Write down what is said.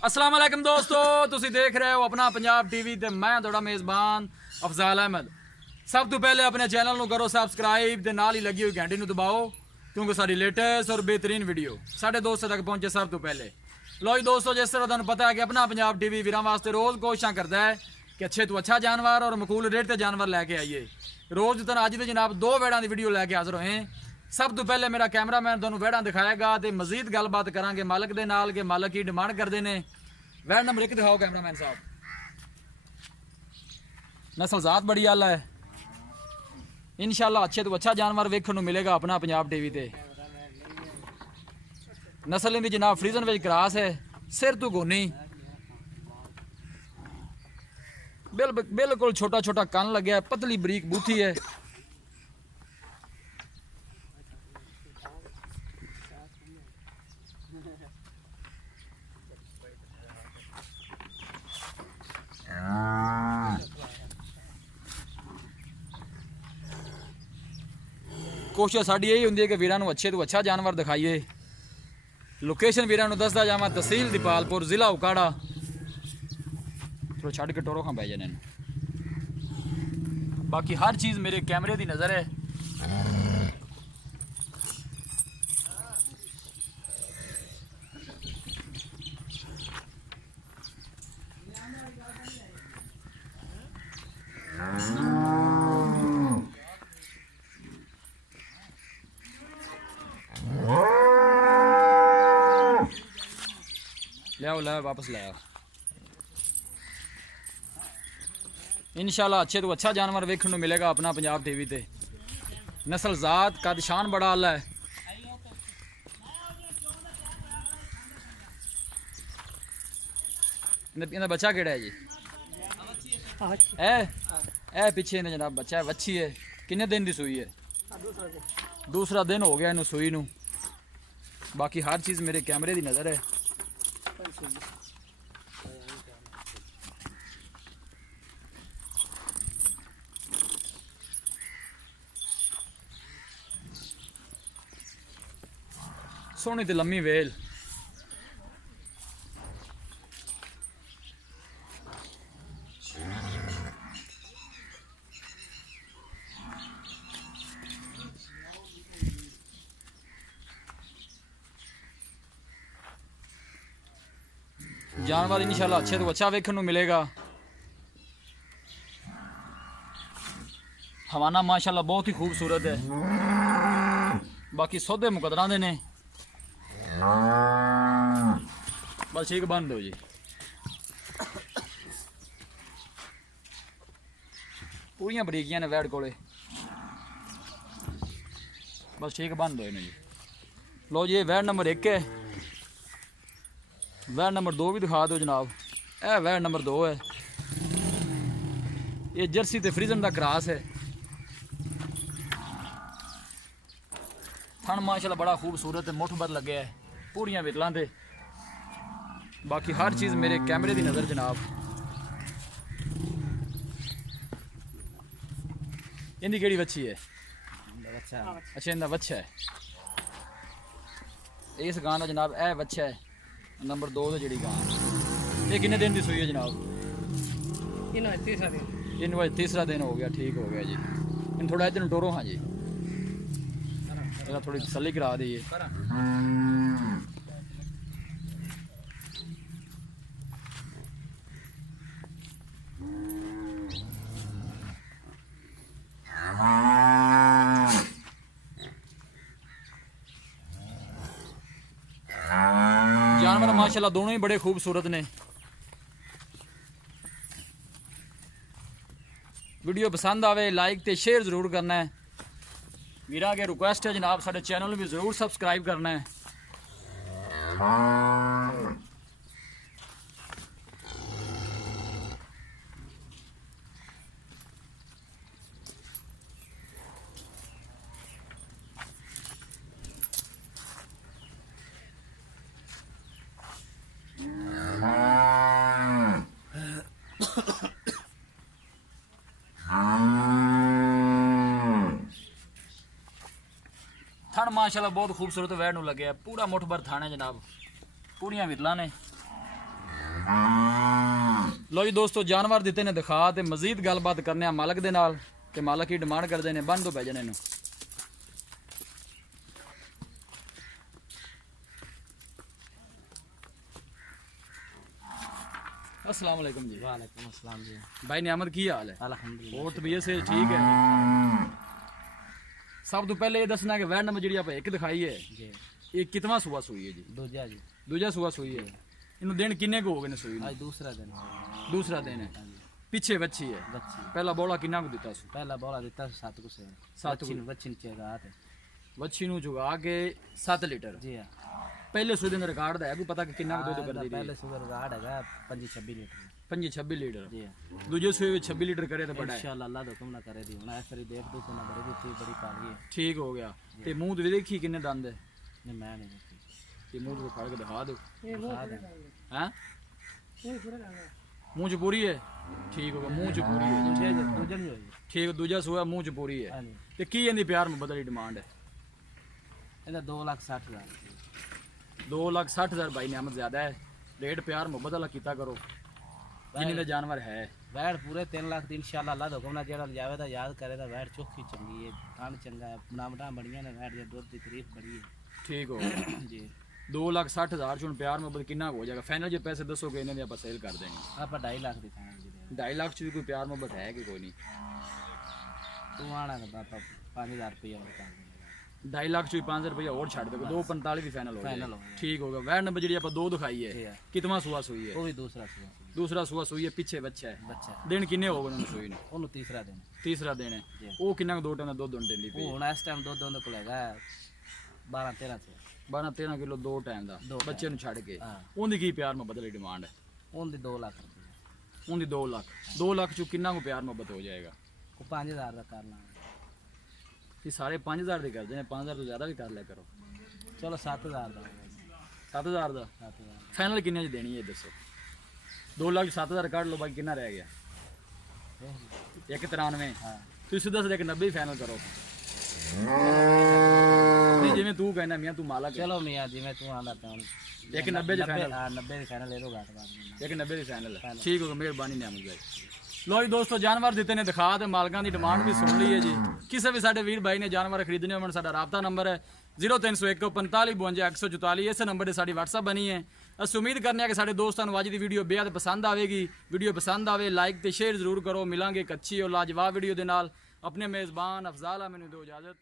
अस्सलाम वालेकुम दोस्तों, तुसी देख रहे हो अपना पंजाब टीवी ते मैं थोड़ा मेज़बान अफजाल अहमद। सब तो पहले अपने चैनल को करो सब्सक्राइब ते नाल ही लगी हुई घंटी दबाओ क्योंकि सारी लेटेस्ट और बेहतरीन वीडियो साढ़े दोस्तों तक पहुंचे सब तो पहले। लो जी दोस्तों, जिस तरह तुहानू पता है कि अपना पंजाब टीवी वीरां वास्ते रोज़ कोशिशां करता है कि अच्छे तो अच्छा जानवर और मकूल रेट ते जानवर लैके आइए। रोज़ तो अज जनाब दो वेड़ां की वीडियो लैके हाजिर होए। सब तो पहले मेरा कैमरामैन तुहानू वेड़ां दिखाएगा तो मजीद गलबात करांगे मालक दे नाल कि मालक की डिमांड करते हैं। वैड नंबर 1 दिखाओ कैमरामैन साहब। नस्ल जात बड़ी आला है, इंशाल्लाह अच्छे तो अच्छा जानवर वेखने को मिलेगा अपना पंजाब टीवी ते। नस्ल इनकी जनाब फ्रीजन विच क्रॉस है, सिर तो गोनी, बिल्कुल छोटा छोटा कन लगे है, पतली बरीक बूथी है। कोशिश साड़ी यही होंगी है कि वीरां नूं अच्छे तो अच्छा जानवर दिखाइए। लोकेशन वीरां नूं दसदा जावां, तहसील दीपालपुर, जिला उकाड़ा। थोड़ा छड़ के टोरो खां पै जाने। बाकी हर चीज़ मेरे कैमरे की नज़र है। ले आओ वापस ले आओ। इंशाल्लाह अच्छे तो अच्छा जानवर वेखने को मिलेगा अपना पंजाब टीवी ते। नस्ल जात का शान बड़ा आला है। इनका बच्चा केड़ा है जी? ए पीछे ने जनाब बच्चा है, वच्छी है। किन्ने दिन की सूई है? दूसरा दिन हो गया इन्हू सूई नू। बाकी हर चीज़ मेरे कैमरे की नज़र है। सोहनी ते लम्मी वेल। जानवर इंशाल्लाह अच्छे तो अच्छा वेखने को मिलेगा। हवाना माशाल्लाह बहुत ही खूबसूरत है। बाकी सौदे मुकदरा दे ने। बस ठीक बंद हो जी। पूरियां बरीकियां ने वैड कोले। बस ठीक बंद हो जी। लो जी, वैड नंबर 1 है। वैड नंबर 2 भी दिखा दो जनाब। यह वैड नंबर 2 है। ये जर्सी ते फ्रीजन का क्रॉस है। थन माशाल्लाह बड़ा खूबसूरत है, मुठ भर लगे है, पूरियां विकलां ते। बाकी हर चीज़ मेरे कैमरे की नज़र जनाब। इनकी केड़ी बच्ची है? अच्छा, इनका बच्चा है। इस गां का जनाब यह बच्चा है नंबर 2 तो जी गां। ये किन्ने दिन की सूई है जनाब? इन तीसरा दिन हो गया। ठीक हो गया जी। इन थोड़ा इधर टोरो हाँ जी, थोड़ी तसल्ली करा दीजिए। जानवर माशाल्लाह दोनों ही बड़े खूबसूरत ने। वीडियो पसंद आवे लाइक ते शेयर जरूर करना है। वीरा के रिक्वेस्ट है जनाब, साढ़े चैनल भी जरूर सब्सक्राइब करना है। थन माशाल्लाह बहुत खूबसूरत वैड नूं लगे, पूरा मुठ भर थाने जनाब, पूरियां विरला ने। लो जी दोस्तों जानवर दिते ने दिखा ते मजीद गलबात करने आ मालक दे नाल ते मालक की डिमांड करते ने बन दो पै जने अस्सलाम वालेकुम जी। वालेकुम अस्सलाम जी। भाई नियामत की हाल है? अल्हम्दुलिल्लाह। और तबीयत से ठीक है? सब तो पहले ये दसना कि वैट नंबर जी आप एक दिखाई है जी ये कितना सुबह सुई है जी? दूजा जी। दूजा सुबह सुई है। इन दिन किन्ने को हो गए ने सुई? आज दूसरा दिन है। दूसरा दिन है। पीछे बच्ची है। बच्ची पहला बोला किन्ना को दिता सु? पहला बोला दिता 7 को से। सात को। बच्ची चेगा है। बच्ची नु जुगा के 7 लीटर। जी हां। पहले सुई दिन रिकॉर्ड है कोई पता कि किन्ना को दूध कर दी? पहले सुगर गाड़ है 25-26 लीटर। 25-26 लीटर। जी हां। दूजे सुई में 26 लीटर करे तो बड़ा है। इंशाल्लाह अल्लाह हुक्म ना करे दी। हुन ऐसे देख दो ना बड़ी दी बड़ी पाली है। ठीक हो गया। ते मुंह ते देखी किन्ने दंद है? नहीं मैं नहीं देखी। ये मुंह को फाड़ के दिखा दो। दिखा दे। हैं? मुंह च पूरी है। ठीक हो गया मुंह च पूरी है। दूजा नहीं होई। ठीक दूजा सुआ मुंह च पूरी है। हां जी। ते की इंदी प्यार मुहब्बत वाली डिमांड है? ਇਹਦਾ 2,60,000 2,60,000 भाई नियामत ज्यादा है। रेट प्यार मुहब्बत वाला कीता करो। जिन्हें दा जानवर है वैट पूरे 3 लाख दी इंशाल्लाह अल्लाह हुक्म ना जेड़ा जावे दा याद करे दा वैट चोखी चंगी है खान चंगा है बनावटा बढ़िया ने वैट दे दूध दी तारीफ बड़ी है। ठीक हो गया। जी 2,60,000 चुन प्यार मुहब्बत कितना हो जाएगा? फाइनल जो पैसे दसोगे इन्हें आप सेल कर देंगे। आप 2.5 लाख दी खान जी 2.5 लाख च भी कोई प्यार मुहब्बत है कि कोई नहीं? तू आना ना बापा 5,000 रुपया और कर देगा। 2.5 लाख च 5,000 रुपया और छड़ दोगे 2,45 भी फाइनल हो फाइनल जाएगा। हो गया। ठीक होगा। वैट नंबर जी आप दो दिखाई ठीक है है। कितना सुआ सुई है? वो भी दूसरा सुआ दूसरा सुआ सुई है पीछे बच्चा है। बच्चा दिन किन्ने हो गए सुई ने? ਉਹਨੂੰ ਤੀਸਰਾ ਦਿਨ तीसरा दिन है। जी। वो किन्ना को 2 टाइम दुध दोन देंदी पई? ਉਹ ਹੁਣ ਇਸ ਟਾਈਮ ਦੁੱਧ ਉਹਦੇ ਕੋਲ ਹੈਗਾ 12-13 ਸੇ 12-13 किलो 2 टाइम ਦਾ ਦੋ ਬੱਚੇ ਨੂੰ ਛੱਡ ਕੇ। ਹਾਂ। ਉਹਦੀ ਕੀ ਪਿਆਰ ਮੁਹੱਬਤ ਵਾਲੀ ਡਿਮਾਂਡ ਹੈ? ਉਹਦੀ 2 ਲੱਖ ਰੁਪਏ ਉਹਦੀ 2 ਲੱਖ 2 ਲੱਖ ਚ ਕਿੰਨਾ ਕੋ ਪਿਆਰ ਮੁਹੱਬਤ ਹੋ ਜਾਏਗਾ? ਉਹ 5,000 ਦਾ ਕਰ ਲਾਂਗੇ। ਇਹ ਸਾਰੇ 5,000 ਦੇ ਕਰਦੇ ਨੇ 5,000 ਤੋਂ ਜ਼ਿਆਦਾ ਵੀ ਕਰ ਲਿਆ ਕਰੋ। ਚਲੋ 7,000 ਦਾ 7,000 ਦਾ 7,000 ਫਾਈਨਲ ਕਿੰਨੇ ਚ ਦੇਣੀ ਹੈ ਦੱਸੋ? 2 ਲੱਖ 7,000 ਕੱਢ ਲਓ ਬਾਕੀ ਕਿੰਨਾ ਰਹਿ ਗਿਆ? 193। ਹਾਂ ਤੁਸੀਂ ਸਿੱਧਾ ਸਿੱਧਾ 90 ਫਾਈਨਲ ਕਰੋ। ਨਹੀਂ ਜਿਵੇਂ ਤੂੰ ਕਹਿੰਦਾ ਮੀਆਂ ਤੂੰ ਮਾਲਕ ਹੈ। ਚਲੋ ਮੀਆਂ ਜਿਵੇਂ ਤੂੰ ਆਂਦਾ ਪਿਆ ਹੁਣ 190 ਚ ਫਾਈਨਲ। ਹਾਂ 90 ਦੀ ਫਾਈਨਲ ਇਹ ਤੋਂ ਘੱਟ ਬਾਤ ਨਹੀਂ। 190 ਦੀ ਫਾਈਨਲ ਹੈ। ਠੀਕ ਹੋ ਗਿਆ ਮਿਹਰਬਾਨੀ ਨਿਆਮਤ ਭਾਈ। ਲੋ ਜੀ ਦੋਸਤੋ ਜਾਨਵਰ ਦਿੱਤੇ ਨੇ ਦਿਖਾ ਤੇ ਮਾਲਕਾਂ ਦੀ ਡਿਮਾਂਡ ਵੀ ਸੁਣ ਲਈ ਹੈ ਜੀ। ਕਿਸੇ ਵੀ ਸਾਡੇ ਵੀਰ ਭਾਈ ਨੇ ਜਾਨਵਰ ਖਰੀਦਣੇ ਹੋਣ ਸਾਡਾ ਰਾਬਤਾ ਨੰਬਰ ਹੈ 0301 45 52 144। ਇਸ ਨੰਬਰ ਤੇ ਸਾਡੀ WhatsApp ਬਣੀ ਹੈ। ਅਸੀਂ ਉਮੀਦ ਕਰਨੇ ਆ ਕਿ ਸਾਡੇ ਦੋਸਤਾਂ ਨੂੰ ਅੱਜ ਦੀ ਵੀਡੀਓ ਬੇहद ਪਸੰਦ ਆਵੇਗੀ। ਵੀਡੀਓ ਪਸੰਦ ਆਵੇ ਲਾਈਕ ਤੇ ਸ਼ੇਅਰ ਜ਼ਰੂਰ ਕਰੋ। ਮਿਲਾਂਗੇ ਇੱਕ ਅੱਛੀ ਔਰ ਲਾਜਵਾਬ ਵੀਡੀਓ ਦੇ ਨਾਲ। ਆਪਣੇ ਮੇਜ਼ਬਾਨ ਅਫਜ਼ਾਲ ਮੈਨੂੰ ਦਿਓ ਇਜਾਜ਼ਤ।